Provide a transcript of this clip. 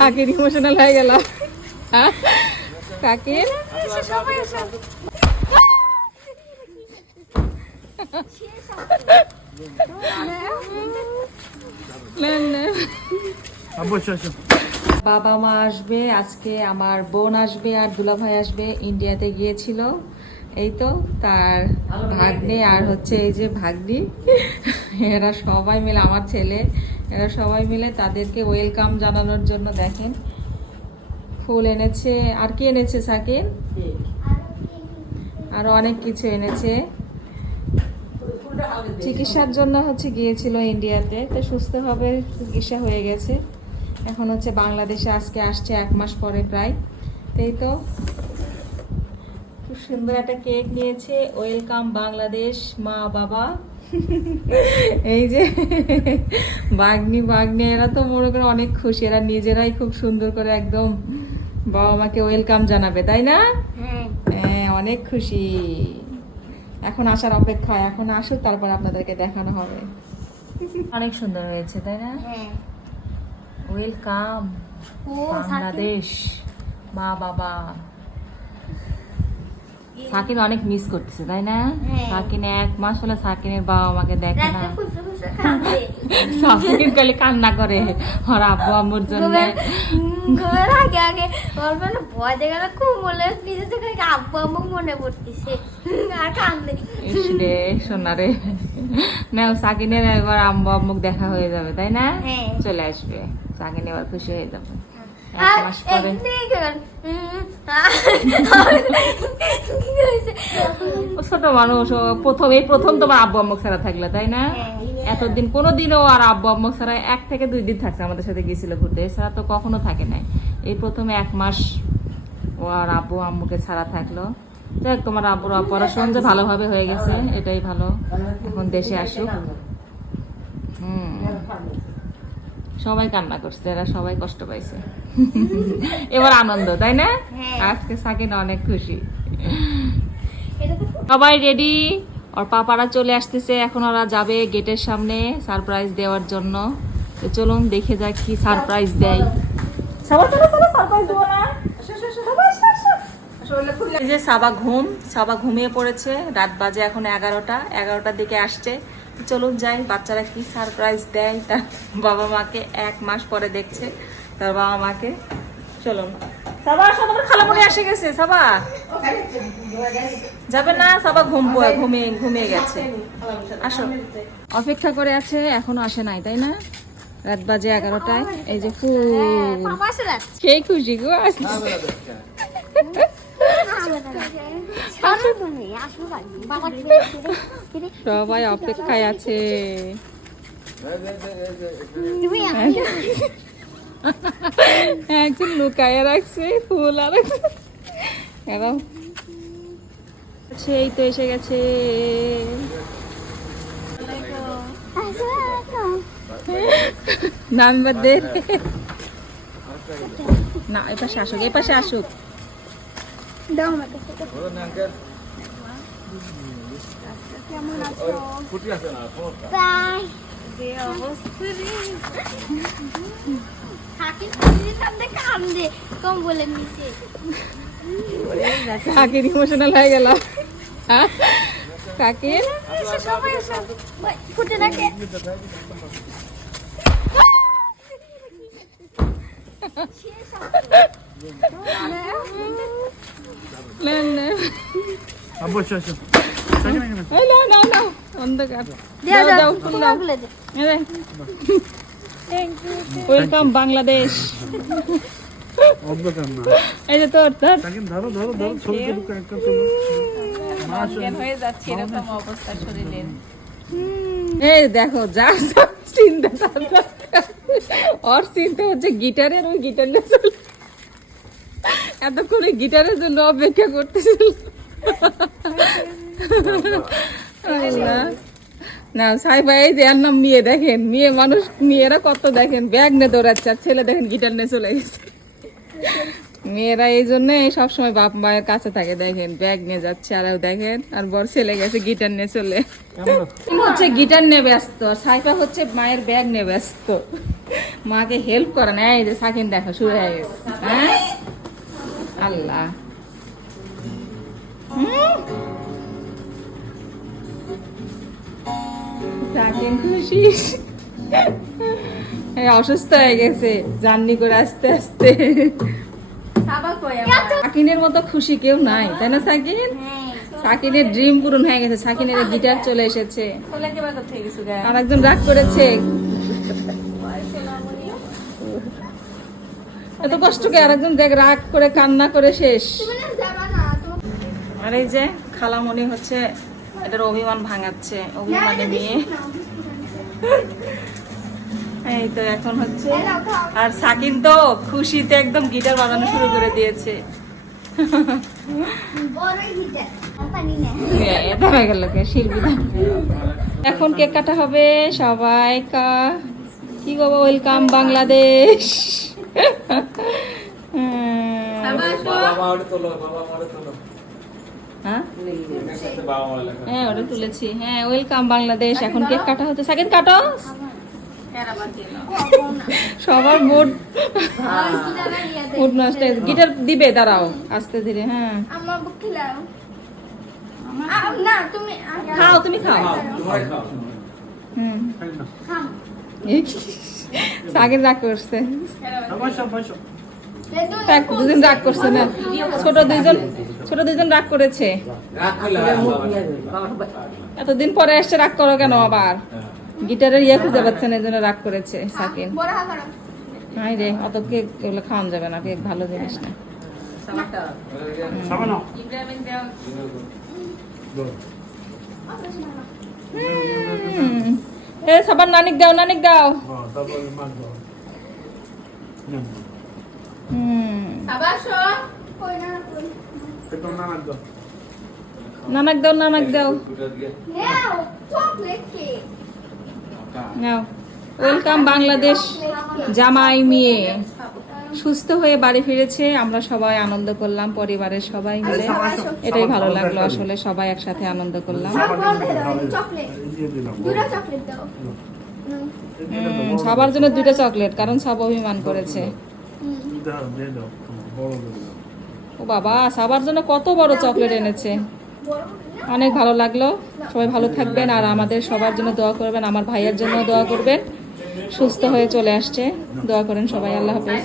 কাকির ইমোশনাল হয়ে গেল। কাকির বাবা মা আসবে আজকে, আমার বোন আসবে আর দুলাভাই আসবে, ইন্ডিয়াতে গিয়েছিল। এই তো তার ভাগ্নে আর হচ্ছে এই যে ভাগ্নি, এরা সবাই মিলে, আমার ছেলে, এরা সবাই মিলে তাদেরকে ওয়েলকাম জানানোর জন্য দেখেন ফুল এনেছে। আর কি এনেছে সাকিন? আরো অনেক কিছু এনেছে। চিকিৎসার জন্য হচ্ছে গিয়েছিল ইন্ডিয়াতে, তো সুস্থভাবে চিকিৎসা হয়ে গেছে। এখন হচ্ছে বাংলাদেশে আজকে আসছে 1 মাস পরে প্রায়। এই তো খুব সুন্দর একটা কেক নিয়েছে, ওয়েলকাম বাংলাদেশ মা বাবা। এই যে ভাগ্নি এরা তো মনে করে অনেক খুশি, এরা নিজেরাই খুব সুন্দর করে একদম বাবা মাকে ওয়েলকাম জানাবে, তাই না? হ্যাঁ, অনেক খুশি। এখন আসার অপেক্ষায়, এখন আসুক তারপর আপনাদেরকে দেখানো হবে। অনেক সুন্দর হয়েছে, তাই না? ওয়েলকাম বাংলাদেশ মা বাবা। সাকিন অনেক মিস করতেছে, তাই না? সাকিন 1 মাস হলে সাকিনের বাবা মাকে দেখে না। সাকিন খালি কান্না করে ওর আব্বু আম্মুর জন্য। সোনারে নাও, সাকিনের এবার আম্মু আম্মুক দেখা হয়ে যাবে, তাই না? চলে আসবে সাকিন, এবার খুশি হয়ে যাবে 1 মাস পরে। ছোট মানুষ, প্রথম তোমার আব্বু আম্মু ছাড়া থাকলে, তাই না? এতদিন কোনোদিনও আর আব্বু আম্মু ছাড়া 1 থেকে 2 দিন থাকছে আমাদের সাথে, গিয়েছিল ঘুরতে, এছাড়া তো কখনো থাকে নাই। এই প্রথমে 1 মাস ও আর আব্বু আম্মুকে ছাড়া থাকলো। যাক, তোমার আব্বুর পড়াশোনা যে ভালোভাবে হয়ে গেছে, এটাই ভালো। এখন দেশে আসুক। সবাই কান্না করছে, এরা সবাই কষ্ট পাইছে, এবার আনন্দ, তাই না? আজকে সাকিন অনেক খুশি। সবাই রেডি, ওর পাপারা চলে আসতেছে, এখন ওরা যাবে গেটের সামনে সারপ্রাইজ দেওয়ার জন্য। তো চলুন দেখে যাক কি সারপ্রাইজ দেয়। এই যে সাবা ঘুমিয়ে পড়েছে, রাত বাজে এখন 11টার দিকে আসছে। চলুন যাই, বাচ্চারা কি সারপ্রাইজ দেয় তার বাবা মাকে। 1 মাস পরে দেখছে তার বাবা মাকে। চলুন সাবা, তোমার খালামণি এসে গেছে। সাবা যাবে না? সাবা ঘুমিয়ে গেছে। আসো, অপেক্ষা করে আছে, এখনো আসে নাই, তাই না? রাত বাজে 11টায়। এই যে ফুল, সেই খুশি গো। সবাই অপেক্ষায় আছে। একজন লুকায় রাখছে ফুল, আর এই তো এসে গেছে। নাম্বার দে না, এপাশে আসুক, এপাশে আসুক। কাকির ইমোশনাল হয়ে গেল। কাকির ওয়েলকাম বাংলাদেশ। এই যে তোর এই দেখো, যা চিন্তা ওর চিন্তা হচ্ছে গিটারের, ওই গিটার নিয়ে চলে এতক্ষণ গিটারের জন্য অপেক্ষা করতেছিল। না সাইবা, এই যে এর নাম মেয়ে, দেখেন মেয়ে মানুষ, মেয়েরা কত দেখেন ব্যাগ নিয়ে দৌড়াচ্ছে, আর ছেলে দেখেন গিটার নিয়ে চলে গেছে। মেয়েরা এই জন্য সবসময় বাপ মায়ের কাছে থাকে। দেখেন ব্যাগ নিয়ে যাচ্ছে, আর দেখেন আর বড় ছেলে গেছে গিটার নিয়ে চলে। হচ্ছে গিটার নিয়ে ব্যস্ত, আর সাইফা হচ্ছে মায়ের ব্যাগ নিয়ে ব্যস্ত। মাকে হেল্প করে না। এই যে সাকিন দেখো শুরু হয়ে গেছে। হ্যাঁ আল্লাহ, সাকিন খুশি। অসুস্থ হয়ে গেছে জার্নি করে আস্তে আস্তে। সাকিনের মতো খুশি কেউ নাই, তাই না সাকিন? সাকিনের ড্রিম পূরণ হয়ে গেছে, সাকিনের গিটার চলে এসেছে। আর একজন রাগ করেছে, এত কষ্ট কে? আর একজন দেখ রাগ করে কান্না করে শেষ। আর এই যে খালামণি হচ্ছে এটার অভিমান ভাঙাচ্ছে, অভিমানে নিয়ে। এই তো এখন হচ্ছে, আর সাকিন তো খুশিতে একদম গিটার বাজানো শুরু করে দিয়েছে। এখন কেক কাটা হবে সবাই। কি বাবা, ওয়েলকাম বাংলাদেশ। হ্যাঁ ওটা তুলেছি। হ্যাঁ ওয়েলকাম বাংলাদেশ। এখন কেক কাটা হচ্ছে, সাকিন কাটো। সবার মুড নষ্ট। গিটার দিবে, দাঁড়াও আস্তে ধীরে। হ্যাঁ খাও, তুমি খাও। সাকিন রাগ করছে, দুজন রাগ করছে না, ছোট দুজন রাগ করেছে। এতদিন পরে এসছে, রাগ করো কেন আবার? গিটারের ইয়ে খুঁজে পাচ্ছে না, এই জন্য রাগ করেছে সাকিন। হাই রে, অত কেক এগুলো খাওয়ানো যাবে না, কেক ভালো জিনিস না। এ সবার নানিক দাও, নানিক দাও। নানাক দাও, নানাক দাও। ওয়েলকাম বাংলাদেশ। জামাই মেয়ে সুস্থ হয়ে বাড়ি ফিরেছে, আমরা সবাই আনন্দ করলাম পরিবারের সবাই মিলে। এটাই ভালো লাগলো আসলে, সবাই একসাথে আনন্দ করলাম। সবার জন্য 2টা চকলেট, কারণ সব অভিমান করেছে। ও বাবা, সবার জন্য কত বড় চকলেট এনেছে। অনেক ভালো লাগলো। সবাই ভালো থাকবেন, আর আমাদের সবার জন্য দোয়া করবেন, আমার ভাইয়ের জন্য দোয়া করবেন। সুস্থ হয়ে চলে আসছে, দোয়া করেন সবাই। আল্লাহ হাফেজ।